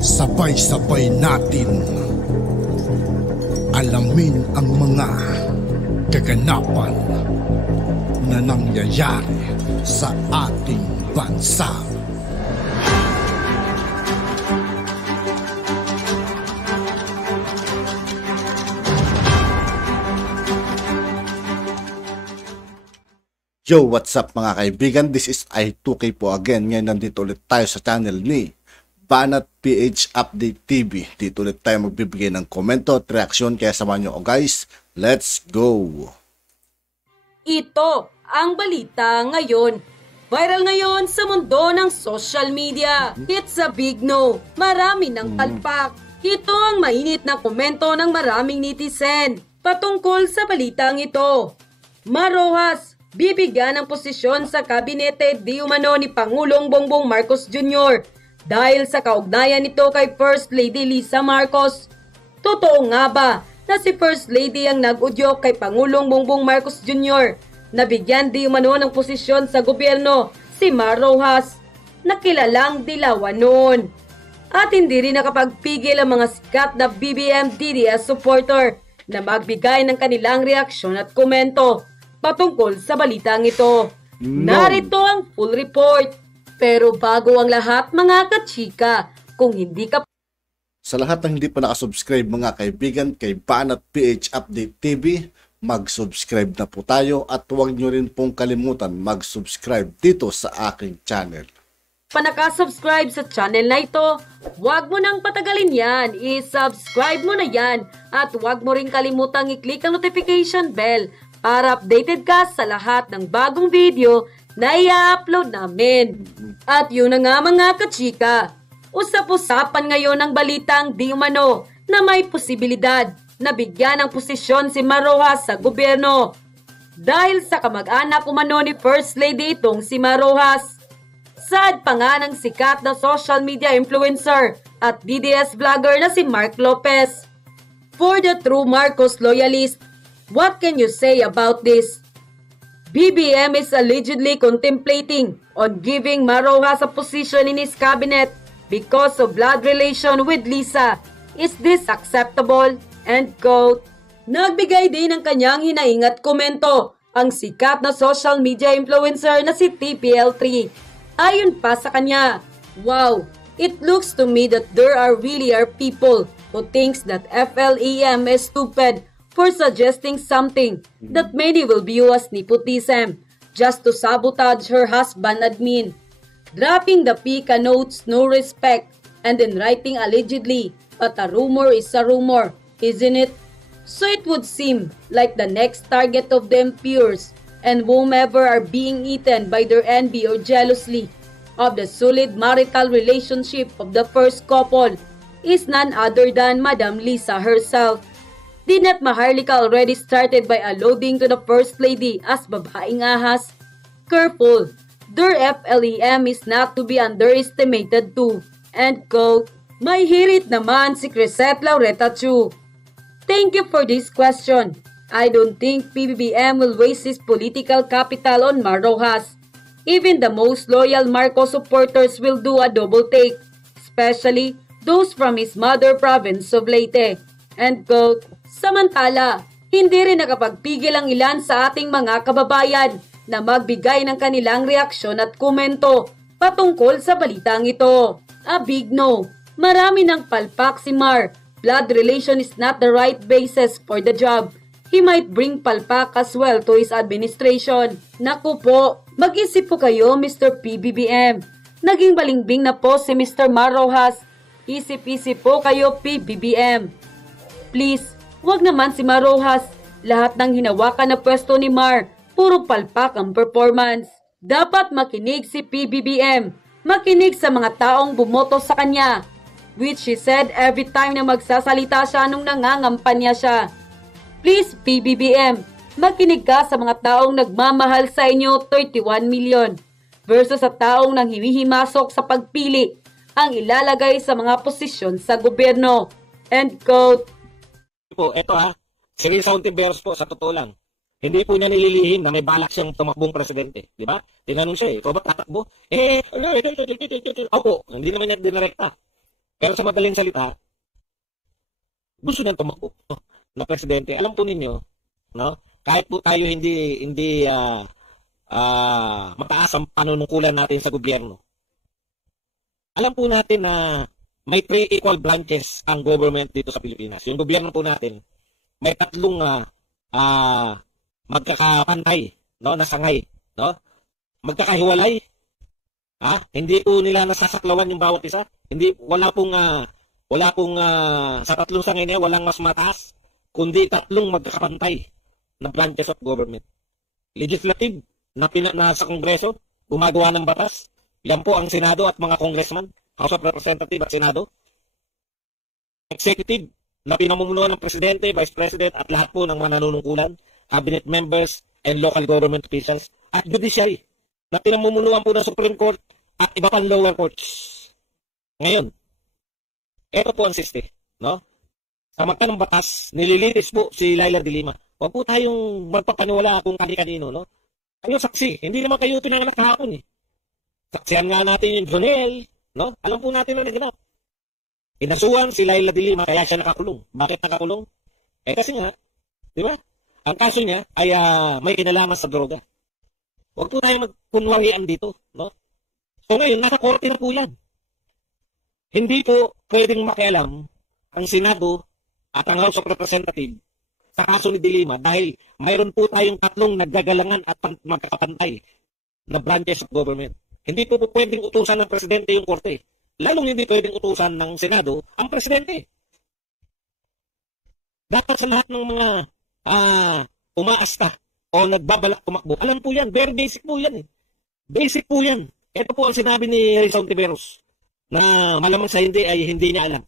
Sabay-sabay natin alamin ang mga kaganapan na nangyayari sa ating bansa. Yo, what's up mga kaibigan? This is I2K po again. Ngayon nandito ulit tayo sa channel ni Banat PH Update TV. Dito ulit tayo magbibigay ng komento at reaksyon. Kaya samahan nyo guys. Let's go! Ito ang balita ngayon. Viral ngayon sa mundo ng social media. It's a big no. Marami ng palpak. Ito ang mainit na komento ng maraming netizen patungkol sa balitang ito. Mar Roxas bibigyan ng posisyon sa kabinete di umano ni Pangulong Bongbong Marcos Jr. dahil sa kaugnayan nito kay First Lady Lisa Marcos. Totoo nga ba na si First Lady ang nag-udyok kay Pangulong Bongbong Marcos Jr. na bigyan di umano ng posisyon sa gobyerno si Mar Roxas na kilalang dilawan noon? At hindi rin nakapagpigil ang mga sikat na BBM DDS supporter na magbigay ng kanilang reaksyon at komento patungkol sa balitang ito. Narito ang full report. Pero bago ang lahat mga kachika, kung hindi ka... Sa lahat ng hindi pa nakasubscribe mga kaibigan kay Banat PH Update TV, mag-subscribe na po tayo at huwag nyo rin pong kalimutan mag-subscribe dito sa aking channel. Pa nakasubscribe sa channel na ito, huwag mo nang patagalin yan. I-subscribe mo na yan at huwag mo rin kalimutang i-click ang notification bell para updated ka sa lahat ng bagong video na i-upload namin. At yun na nga mga kachika, usap-usapan ngayon ang balitang di umano na may posibilidad na bigyan ng posisyon si Mar Roxas sa gobyerno. Dahil sa kamag-anak umano ni First Lady itong si Mar Roxas. Saad pa nga ng sikat na social media influencer at DDS vlogger na si Mark Lopez. For the true Marcos loyalist, what can you say about this? BBM is allegedly contemplating on giving Mar Roxas a position in his cabinet because of blood relation with Lisa. Is this acceptable? End quote. Nagbigay din ng kanyang hinaingat komento ang sikat na social media influencer na si TPL3. Ayon pa sa kanya, wow, it looks to me that there really are people who thinks that FLEM is stupid for suggesting something that many will view as nepotism just to sabotage her husband admin. Dropping the Pika notes no respect and then writing allegedly, but a rumor is a rumor, isn't it? So it would seem like the next target of the impures and whomever are being eaten by their envy or jealousy of the solid marital relationship of the first couple is none other than Madam Lisa herself. Dinat Maharlika already started by alluding to the First Lady as babaeng ahas. Careful, their FLEM is not to be underestimated too. End quote. May hirit naman si Crisette Laureta Chu. Thank you for this question. I don't think PBBM will waste his political capital on Mar Roxas. Even the most loyal Marcos supporters will do a double take, especially those from his mother province of Leyte. End quote. Samantala, hindi rin nakapagpigil ang ilan sa ating mga kababayan na magbigay ng kanilang reaksyon at komento patungkol sa balitang ito. A big no. Marami ng palpak si Mar. Blood relation is not the right basis for the job. He might bring palpak as well to his administration. Naku po, mag-isip po kayo Mr. PBBM. Naging balingbing na po si Mr. Mar Roxas. Isip-isip po kayo PBBM. Please, huwag naman si Mar Roxas. Lahat ng hinawakan na pwesto ni Mar, puro palpak ang performance. Dapat makinig si PBBM. Makinig sa mga taong bumoto sa kanya. Which he said every time na magsasalita siya nung nangangampanya siya. Please PBBM, makinig ka sa mga taong nagmamahal sa inyo 31 million versus sa taong nang hinihimasok sa pagpili ang ilalagay sa mga posisyon sa gobyerno. End quote. Po, eto si Risa Hontiveros po, sa totoo lang, hindi po niya nililihim na may balak siyang tumakbong presidente. Di ba? Tinanong siya ikaw ba tatakbo? Opo, hindi naman niya dinirekta. Pero sa madaling salita, gusto nang tumakbo na presidente. Alam po ninyo, no? Kahit po tayo hindi mataas ang panunungkulan natin sa gobyerno. Alam po natin na may 3 equal branches ang government dito sa Pilipinas. Yung gobyerno po natin, may 3 magkakapantay, no, na sangay, no? Magkakahiwalay. Hindi po nila nasasaklawan yung bawat isa. Wala pong sa 3 sangay niya, walang mas mataas, kundi 3 magkakapantay na branches of government. Legislative, na sa Kongreso, gumagawa ng batas. Yan po ang Senado at mga congressman, House of Representatives at Senado. Executive, na pinamumunuan ng Presidente, Vice President at lahat po ng mga nanunungkulan, cabinet members and local government officials. At judiciary, na pinamumunuan po ng Supreme Court at iba pang lower courts. Ngayon, ito po ang siste, no? Sa mata ng batas, nililitis po si Laila de Lima. Huwag po tayong magpapaniwala kung kani-kanino, no? Kayo saksi, hindi naman kayo pinanganak kahapon, eh. Saksihan nga natin yung Jonel, no? Alam po natin na naganap. Inasuhan si Laila de Lima, kaya siya nakakulong. Bakit nakakulong? Kasi nga, di ba? Ang kaso niya ay may kinalaman sa droga. Huwag po tayong magkunwarian dito, no? So ngayon, nasa korte na po yan. Hindi po pwedeng makialam ang Senado at ang House of Representatives sa kaso ni de Lima dahil mayroon po tayong 3 naggagalangan at magkakapantay na branches of government. Hindi po pwedeng utusan ng Presidente yung korte. Lalong hindi pwedeng utusan ng Senado ang Presidente. Dapat sa lahat ng mga umaasta o nagbabalak tumakbo, alam po yan, very basic po yan, eh. Basic po yan. Ito po ang sinabi ni Risa Ontiveros na malamang sa hindi ay hindi niya alam.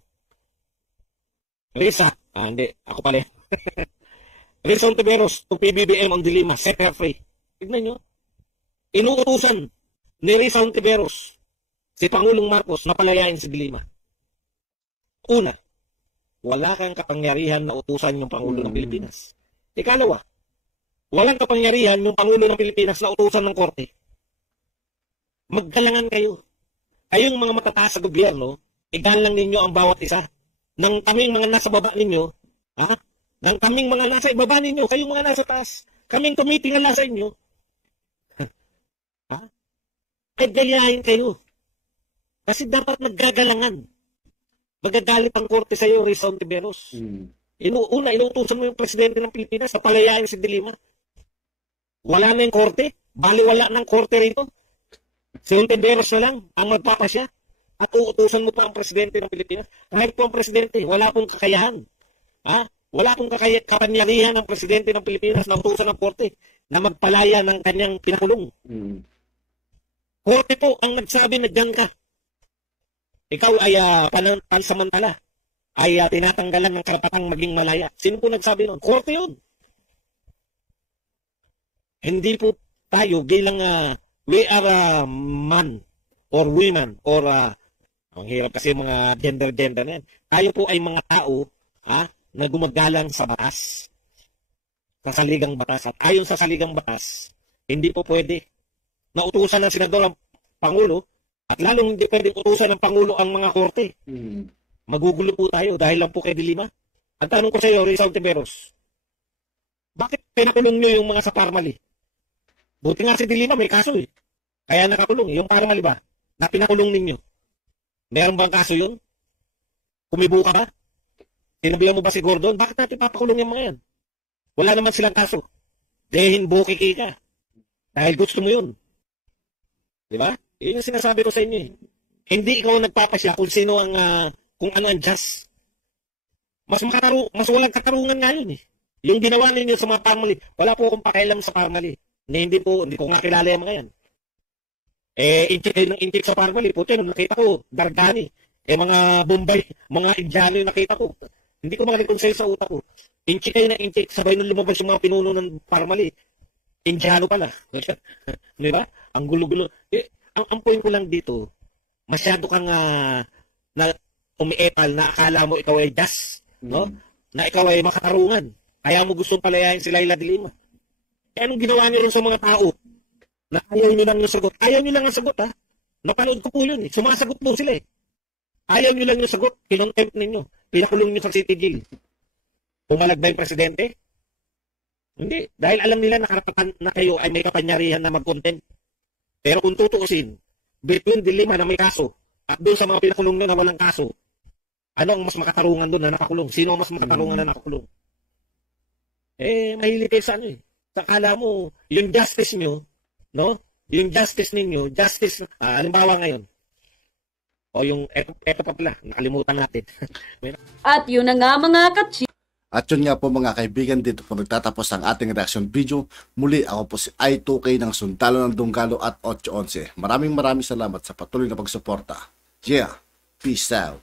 Risa, hindi, ako pala. Risa Ontiveros, to PBBM on de Lima, set her free. Tignan nyo. Inuutusan ni Risa Ontiveros si Pangulong Marcos na palayain si de Lima. Una, wala kang kapangyarihan na utusan yung Pangulo ng Pilipinas. Ikalawa, walang kapangyarihan yung Pangulo ng Pilipinas na utusan ng korte. Maggalangan kayo. Kayong mga matataas sa gobyerno, igalang ninyo ang bawat isa. Nang kaming mga nasa baba ninyo, nang kaming mga nasa ibaba ninyo, kayong mga nasa taas, kaming tumitingala sa inyo, gayahin kayo. Kasi dapat naggagalangan. Magagalit ang korte sa iyo, Risa Ontiveros. Inuutusan mo yung presidente ng Pilipinas na palayain si de Lima. Wala na yung korte. Baliwala ng korte rito. Si Ontiveros na lang ang magpapasya at uutusan mo pa ang presidente ng Pilipinas. Kahit po ang presidente, wala pong kakayahan. Wala pong kapangyarihan ng presidente ng Pilipinas na utusan ng korte na magpalaya ng kanyang pinakulong. Korte po ang nagsabi na dyan ka. Ikaw ay pansamantala. Ay tinatanggalan ng karapatang maging malaya. Sino po nagsabi nun? Korte yun. Hindi po tayo bilang we are man or women or ang hirap kasi mga gender na yan. Tayo po ay mga tao na gumagalang sa batas. Sa saligang batas. At ayon sa saligang batas, hindi po pwede na utusan ng senador ang Pangulo at lalong hindi pwede utusan ng Pangulo ang mga korte. Magugulo po tayo dahil lang po kay de Lima. Ang tanong ko sa iyo, Risa Ontiveros, bakit pinakulong nyo yung mga sa Parmali? Buti nga si de Lima may kaso eh. Kaya nakakulong. Yung Parmali ba na pinakulong ninyo? Meron bang kaso yun? Kumibo ka ba? Sinabihan mo ba si Gordon? Bakit natin papakulong yung mga yan? Wala naman silang kaso. Dehin bukiki ka. Dahil gusto mo yun. Di ba? Yun yung sinasabi ko sa inyo eh. Hindi ikaw nagpapasya kung sino ang kung ano ang just. Mas walang katarungan nga yun eh. Yung ginawa ninyo sa mga Parmali, wala po akong pakialam sa Parmali. Hindi ko nga kilala yung mga yan. Inchik kayo ng inchik sa Parmali. Puti, nung nakita ko, Dardani. Mga Bombay, mga Indiano yung nakita ko. Hindi ko makalikonsayo sa utak ko. Inchik kayo ng inchik, sabay nung lumabas yung mga pinuno ng Parmali. Indiano pala. Di ba? Ang gulo-gulo. Ang point ko lang dito, masyado kang na umiepal na akala mo ikaw ay das. No? Na ikaw ay makatarungan. Kaya mo gustong palayain si Laila de Lima. Anong ginawa niyo rin sa mga tao? Na ayaw niyo lang yung sagot. Ayaw niyo lang ang sagot, ha? Napanood ko po yun, eh. Sumasagot po sila, eh. Ayaw nyo lang yung sagot. Kinontempt ninyo. Pinakulong nyo sa city jail. Pumalag ba yung presidente? Hindi. Dahil alam nila na karapatan na kayo ay may kapanyarihan na mag-contempt. Pero kung tutuusin, between dilema na may kaso at doon sa mga pinakulong nyo na walang kaso, ano ang mas makatarungan doon na nakakulong? Sino ang mas makatarungan na nakakulong? Mahilig kayo sa ano eh. Sakala mo, yung justice nyo, no? Yung justice ninyo, halimbawa ngayon, o yung, eto pa pala, nakalimutan natin. At yun na nga mga kachi. At yun nga po mga kaibigan, dito po nagtatapos ang ating reaction video. Muli ako po si I2K ng Sundalo ng Dunggalo at 811. Maraming salamat sa patuloy na pagsuporta. Yeah, peace out.